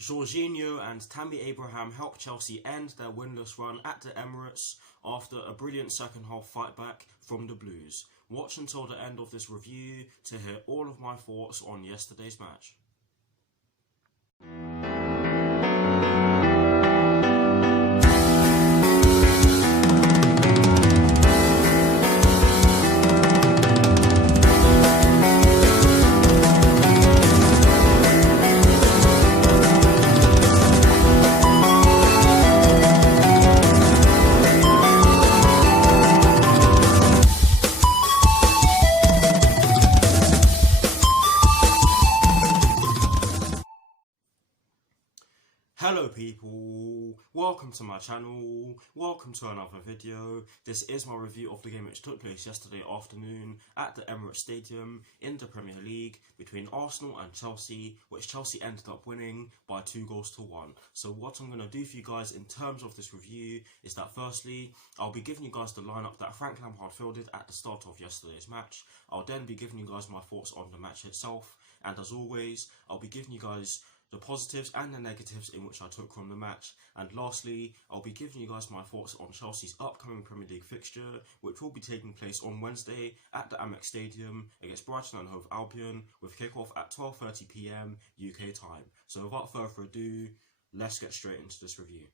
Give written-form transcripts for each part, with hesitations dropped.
Jorginho and Tammy Abraham helped Chelsea end their winless run at the Emirates after a brilliant second half fight back from the Blues. Watch until the end of this review to hear all of my thoughts on yesterday's match. Hello people, welcome to my channel, welcome to another video. This is my review of the game which took place yesterday afternoon at the Emirates Stadium in the Premier League between Arsenal and Chelsea, which Chelsea ended up winning by 2-1. So what I'm going to do for you guys in terms of this review is that firstly, I'll be giving you guys the lineup that Frank Lampard fielded at the start of yesterday's match. I'll then be giving you guys my thoughts on the match itself, and as always, I'll be giving you guys the positives and the negatives in which I took from the match, and lastly I'll be giving you guys my thoughts on Chelsea's upcoming Premier League fixture, which will be taking place on Wednesday at the Amex Stadium against Brighton and Hove Albion, with kickoff at 12:30 PM UK time. So without further ado, let's get straight into this review.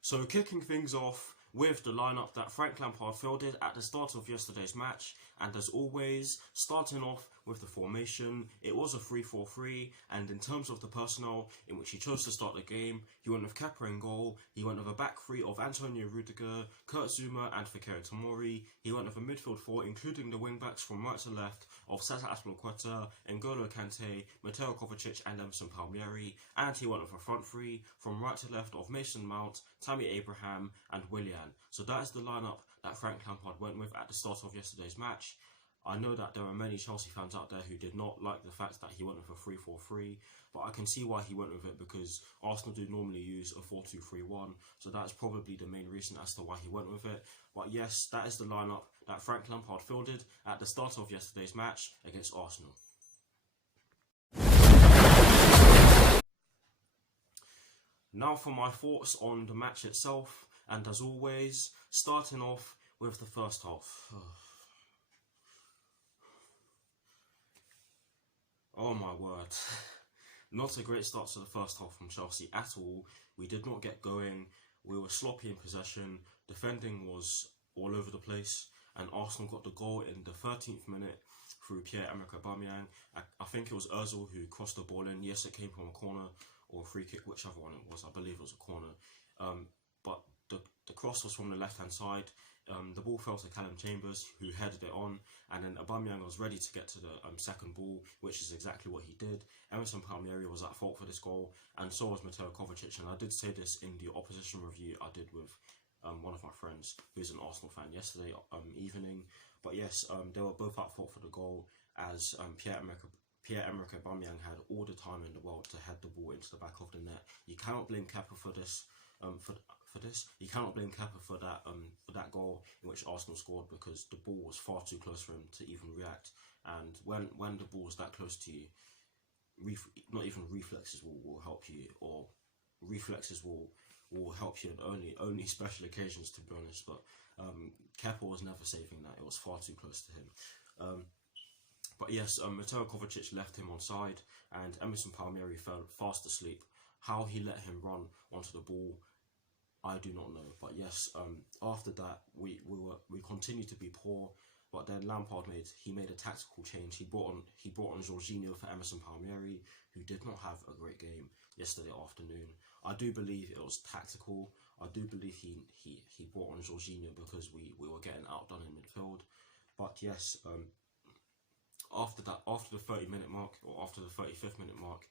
So kicking things off with the lineup that Frank Lampard fielded at the start of yesterday's match, and as always, starting off with the formation, it was a 3-4-3, and in terms of the personnel in which he chose to start the game, he went with Kepa in goal, he went with a back three of Antonio Rudiger, Kurt Zuma and Fikayo Tomori, he went with a midfield four including the wing-backs from right to left of Cesar Azpilicueta, N'Golo Kante, Mateo Kovacic and Emerson Palmieri, and he went with a front three from right to left of Mason Mount, Tammy Abraham and Willian. So that is the lineup that Frank Lampard went with at the start of yesterday's match. I know that there are many Chelsea fans out there who did not like the fact that he went with a 3-4-3, but I can see why he went with it, because Arsenal do normally use a 4-2-3-1, so that's probably the main reason as to why he went with it. But yes, that is the lineup that Frank Lampard fielded at the start of yesterday's match against Arsenal. Now for my thoughts on the match itself, and as always, starting off with the first half. Oh my word. Not a great start to the first half from Chelsea at all. We did not get going. We were sloppy in possession. Defending was all over the place. And Arsenal got the goal in the 13th minute through Pierre-Emerick Aubameyang. I think it was Ozil who crossed the ball in. Yes, it came from a corner or a free kick, whichever one it was. I believe it was a corner. But the cross was from the left-hand side. The ball fell to Callum Chambers, who headed it on, and then Aubameyang was ready to get to the second ball, which is exactly what he did. Emerson Palmieri was at fault for this goal, and so was Mateo Kovacic. And I did say this in the opposition review I did with one of my friends who's an Arsenal fan yesterday evening. But yes, they were both at fault for the goal, as Pierre-Emerick Aubameyang had all the time in the world to head the ball into the back of the net. You cannot blame Kepa for this. You cannot blame Kepa for that goal in which Arsenal scored, because the ball was far too close for him to even react. And when the ball is that close to you, not even reflexes will help you, or reflexes will help you in only special occasions, to be honest. But Kepa was never saving that. It was far too close to him. But yes, Mateo Kovacic left him on side, and Emerson Palmieri fell fast asleep. How he let him run onto the ball, I do not know. But yes, after that we continued to be poor. But then Lampard made a tactical change. He brought on Jorginho for Emerson Palmieri, who did not have a great game yesterday afternoon. I do believe it was tactical. I do believe he brought on Jorginho because we were getting outdone in midfield. But yes, after the 30-minute mark, or after the 35th minute mark,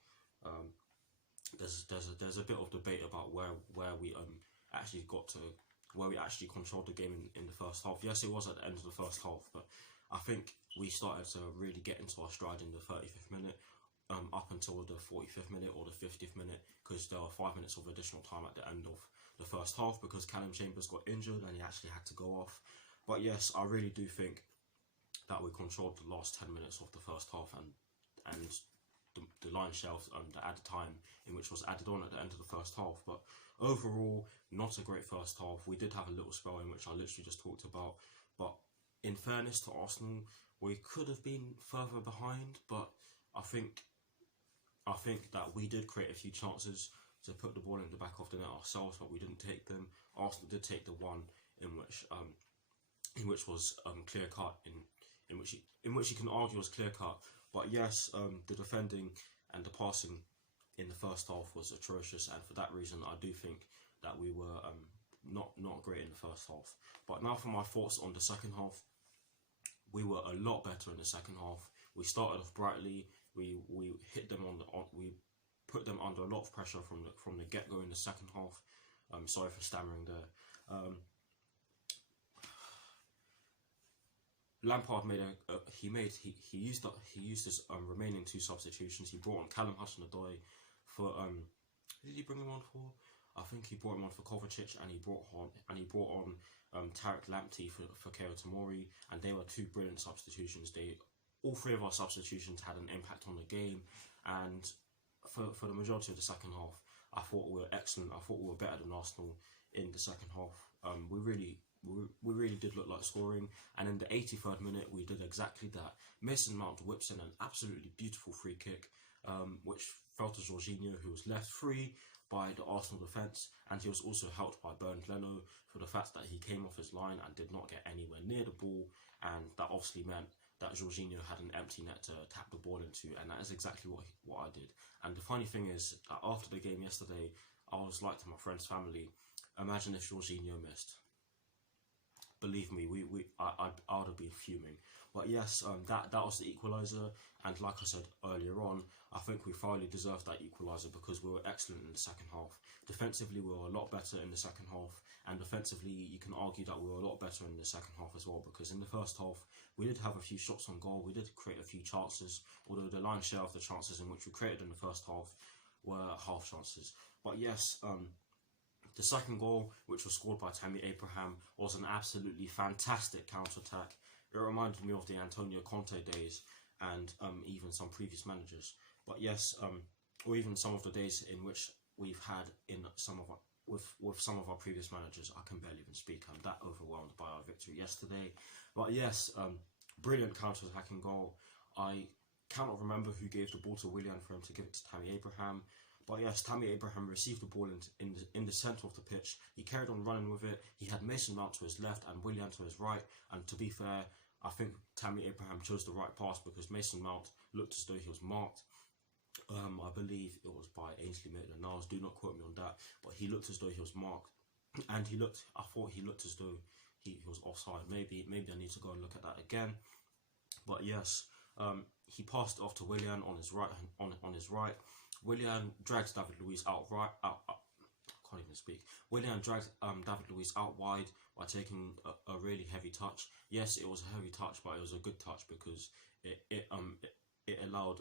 there's a bit of debate about where we actually got to, where we actually controlled the game in the first half. Yes, it was at the end of the first half, but I think we started to really get into our stride in the 35th minute, up until the 45th minute or the 50th minute, because there were 5 minutes of additional time at the end of the first half because Callum Chambers got injured and he actually had to go off. But yes, I really do think that we controlled the last 10 minutes of the first half, and the line shelved the added time in which was added on at the end of the first half. But overall, not a great first half. We did have a little spell in which I literally just talked about, but in fairness to Arsenal, we could have been further behind, but I think that we did create a few chances to put the ball in the back of the net ourselves, but we didn't take them. Arsenal did take the one in which was clear cut, in which you can argue was clear cut. But yes, the defending and the passing in the first half was atrocious, and for that reason, I do think that we were not great in the first half. But now for my thoughts on the second half. We were a lot better in the second half. We started off brightly. We hit them we put them under a lot of pressure from the get go in the second half. Sorry for stammering there. Lampard he used his remaining 2 substitutions. He brought on Callum Hudson-Odoi for who did he bring him on for? I think he brought him on for Kovacic, and he brought on Tarek Lamptey for Keo Tomori, and they were 2 brilliant substitutions. All 3 of our substitutions had an impact on the game, and for the majority of the second half, I thought we were excellent. I thought we were better than Arsenal in the second half. We really did look like scoring, and in the 83rd minute, we did exactly that. Mason Mount whips in an absolutely beautiful free kick, which fell to Jorginho, who was left free by the Arsenal defence, and he was also helped by Bernd Leno for the fact that he came off his line and did not get anywhere near the ball, and that obviously meant that Jorginho had an empty net to tap the ball into, and that is exactly what I did. And the funny thing is, that after the game yesterday, I was like to my friend's family, imagine if Jorginho missed. Believe me, I would have been fuming. But yes, that was the equaliser, and like I said earlier on, I think we thoroughly deserved that equaliser because we were excellent in the second half. Defensively, we were a lot better in the second half, and offensively, you can argue that we were a lot better in the second half as well, because in the first half, we did have a few shots on goal, we did create a few chances, although the lion's share of the chances in which we created in the first half were half chances. But yes, the second goal, which was scored by Tammy Abraham, was an absolutely fantastic counter-attack. It reminded me of the Antonio Conte days and even some previous managers. But yes, or even some of the days in which we've had in some of our, with some of our previous managers. I can barely even speak. I'm that overwhelmed by our victory yesterday. But yes, brilliant counter-attacking goal. I cannot remember who gave the ball to Willian for him to give it to Tammy Abraham. But yes, Tammy Abraham received the ball in the centre of the pitch. He carried on running with it. He had Mason Mount to his left and Willian to his right. And to be fair, I think Tammy Abraham chose the right pass because Mason Mount looked as though he was marked. I believe it was by Ainsley Maitland-Niles. Do not quote me on that. But he looked as though he was marked. And I thought he looked as though he was offside. Maybe I need to go and look at that again. But yes, he passed it off to Willian on his right. On his right. Willian dragged David Luiz out. I can't even speak. Willian dragged David Luiz out wide by taking a really heavy touch. Yes, it was a heavy touch, but it was a good touch because it allowed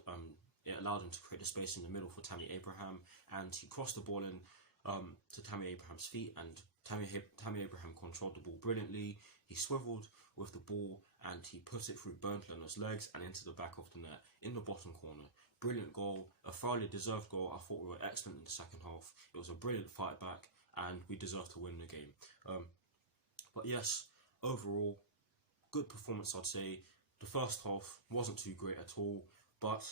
him to create a space in the middle for Tammy Abraham, and he crossed the ball in to Tammy Abraham's feet, and Tammy Abraham controlled the ball brilliantly. He swiveled with the ball and he put it through Bernd Leno's legs and into the back of the net in the bottom corner. Brilliant goal, a thoroughly deserved goal. I thought we were excellent in the second half. It was a brilliant fight back, and we deserved to win the game. But yes, overall, good performance, I'd say. The first half wasn't too great at all, but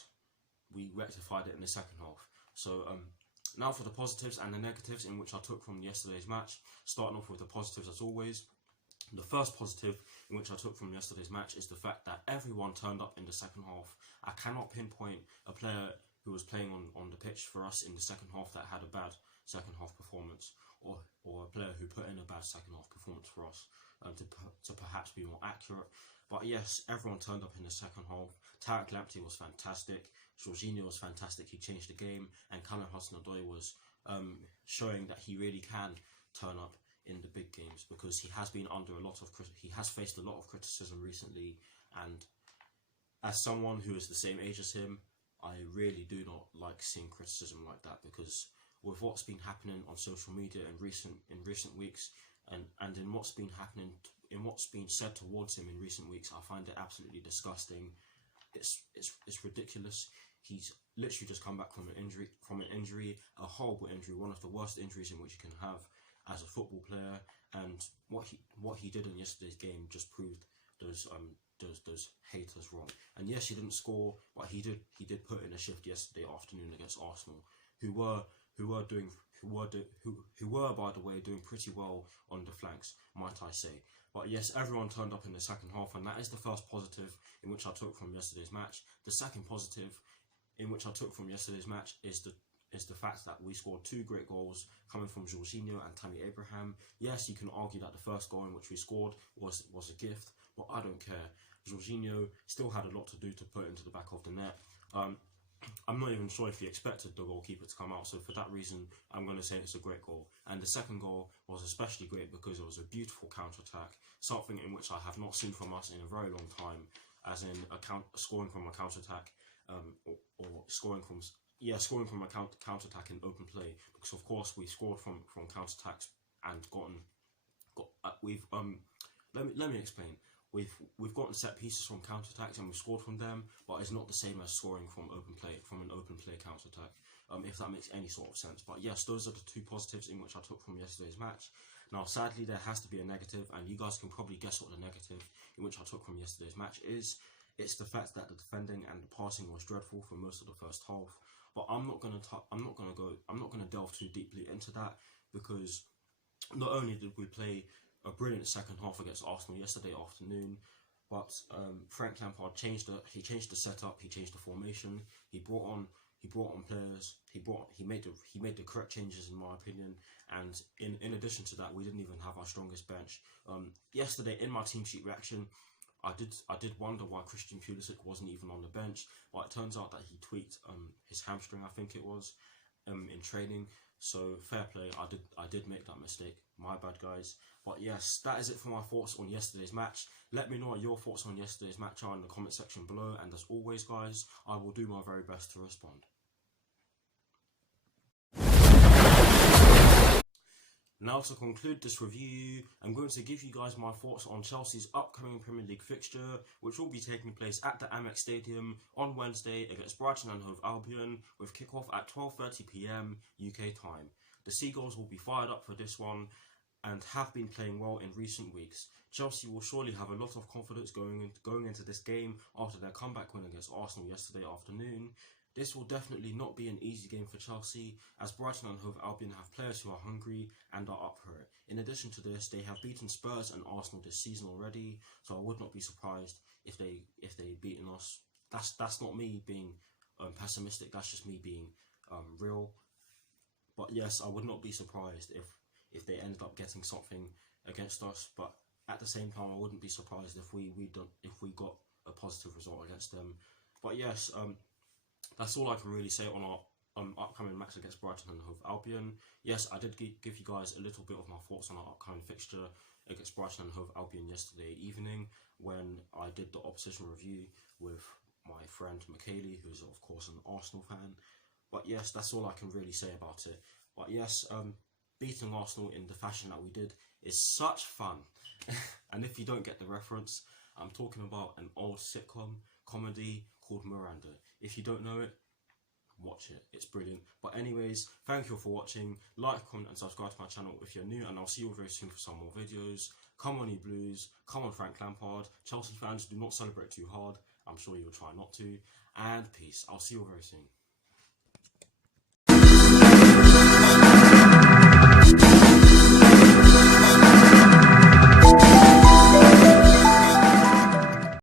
we rectified it in the second half. So now for the positives and the negatives in which I took from yesterday's match. Starting off with the positives as always. The first positive in which I took from yesterday's match is the fact that everyone turned up in the second half. I cannot pinpoint a player who was playing on the pitch for us in the second half that had a bad second half performance, or a player who put in a bad second half performance for us, to perhaps be more accurate. But yes, everyone turned up in the second half. Tarek Lamptey was fantastic. Jorginho was fantastic. He changed the game, and Callum Hudson-Odoi was showing that he really can turn up in the big games, because he has been under he has faced a lot of criticism recently, and as someone who is the same age as him, I really do not like seeing criticism like that, because with what's been happening on social media in recent weeks, and in what's been happening what's been said towards him in recent weeks, I find it absolutely disgusting. It's ridiculous. He's literally just come back from an injury, a horrible injury, one of the worst injuries in which you can have as a football player. And what he did in yesterday's game just proved those haters wrong. And yes, he didn't score, but he did put in a shift yesterday afternoon against Arsenal, who were by the way doing pretty well on the flanks, might I say. But yes, everyone turned up in the second half, and that is the first positive in which I took from yesterday's match. The second positive in which I took from yesterday's match is the fact that we scored 2 great goals coming from Jorginho and Tammy Abraham. Yes, you can argue that the first goal in which we scored was a gift, but I don't care. Jorginho still had a lot to do to put into the back of the net. I'm not even sure if he expected the goalkeeper to come out, so for that reason, I'm going to say it's a great goal. And the second goal was especially great because it was a beautiful counter-attack, something in which I have not seen from us in a very long time, as in scoring from a counter-attack, or scoring from a counter-attack in open play. Because of course we scored from counter-attacks and let me explain. We've gotten set pieces from counter-attacks and we've scored from them, but it's not the same as scoring from an open play counter-attack, if that makes any sort of sense. But yes, those are the 2 positives in which I took from yesterday's match. Now sadly there has to be a negative, and you guys can probably guess what the negative in which I took from yesterday's match is. It's the fact that the defending and the passing was dreadful for most of the first half. But I'm not gonna delve too deeply into that, because not only did we play a brilliant second half against Arsenal yesterday afternoon, but Frank Lampard changed the setup, he changed the formation, he brought on players, he made the correct changes in my opinion, and in addition to that, we didn't even have our strongest bench. Yesterday in my team sheet reaction, I did wonder why Christian Pulisic wasn't even on the bench, but it turns out that he tweaked his hamstring, I think it was, in training. So fair play, I did make that mistake. My bad, guys. But yes, that is it for my thoughts on yesterday's match. Let me know what your thoughts on yesterday's match are in the comment section below, and as always, guys, I will do my very best to respond. Now to conclude this review, I'm going to give you guys my thoughts on Chelsea's upcoming Premier League fixture, which will be taking place at the Amex Stadium on Wednesday against Brighton and Hove Albion, with kickoff at 12:30 PM UK time. The Seagulls will be fired up for this one and have been playing well in recent weeks. Chelsea will surely have a lot of confidence going into this game after their comeback win against Arsenal yesterday afternoon. This will definitely not be an easy game for Chelsea, as Brighton and Hove Albion have players who are hungry and are up for it. In addition to this, they have beaten Spurs and Arsenal this season already, so I would not be surprised if they beaten us. That's not me being pessimistic, that's just me being real. But yes, I would not be surprised if they ended up getting something against us, but at the same time I wouldn't be surprised if we got a positive result against them. But yes, that's all I can really say on our upcoming match against Brighton and Hove Albion. Yes, I did give you guys a little bit of my thoughts on our upcoming fixture against Brighton and Hove Albion yesterday evening when I did the opposition review with my friend Michaeli, who's of course an Arsenal fan. But yes, that's all I can really say about it. But yes, beating Arsenal in the fashion that we did is such fun. And if you don't get the reference, I'm talking about an old sitcom comedy called Miranda. If you don't know it, watch it. It's brilliant. But anyways, thank you all for watching. Like, comment and subscribe to my channel if you're new, and I'll see you all very soon for some more videos. Come on, you Blues. Come on, Frank Lampard. Chelsea fans, do not celebrate too hard. I'm sure you'll try not to. And peace. I'll see you all very soon.